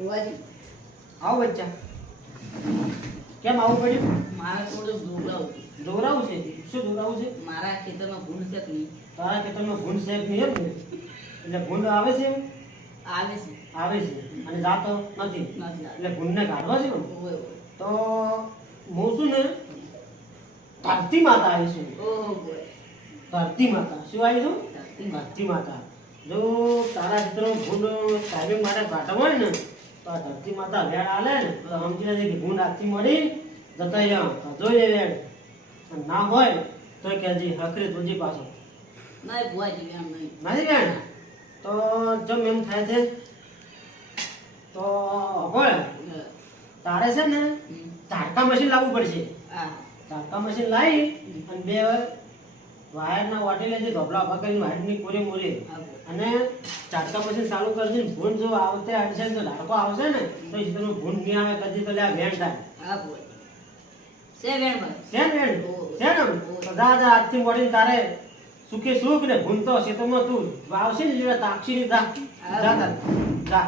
ઓવાજી આવો બચ્ચા કેમ આવું પડ્યું મારે થોડું દોરાવું દોરાવું છે શું દોરાવું છે મારા ખેતરમાં ભૂંડ છે કે નહીં તારા ખેતરમાં ભૂંડ છે નહીં એમ ને એટલે ભૂંડ આવે છે આવે છે આવે છે અને જાતો નથી નથી આવે. એટલે ભૂંડને કાઢવા છે ને ઓય તો હું શું ને ધરતી માતા આવી છું ઓહો બોય ધરતી માતા શું આવી છું ધરતી ધરતી માતા જો તારા ખેતરમાં ભૂંડ ટાઈમિંગ માટે કાઢવા હોય ને તો આ ધરતી માતા વેળ આલે ને તો સમજી લેજે કે ભૂંડ આજથી મળી જતા રહ્યા તો જોઈ લે વેળ અને ના હોય તો કહેજે હકરી તુજી પાછો નહીં ભુવાજી એમ નહીં નથી વેણ તો જમ એમ થાય છે તો હોય તારે છે ને ઝાટકા મશીન લાવવું પડશે હા ઝાટકા મશીન લાવી અને બે વાયરના વાટી લેજે ધોપલા ઉભા કરીને વાયરની પૂરી મૂરી અને ઝાટકા મશીન ચાલુ કરશે ને ભૂંડ જો આવતે હટશે ને તો ઝાટકો આવશે ને તો એ તમે ભૂંડ નહીં આવે કદી તો લે આ વેણ થાય હા બોય છે વેણ ભાઈ છે ને વેણ છે ને તો જા જા આજથી મળીને તારે સુખે સુખ ને ભૂંડ તો ખેતરમાં તું વાવશે ને જેવા તાક્ષી ની જા જા જા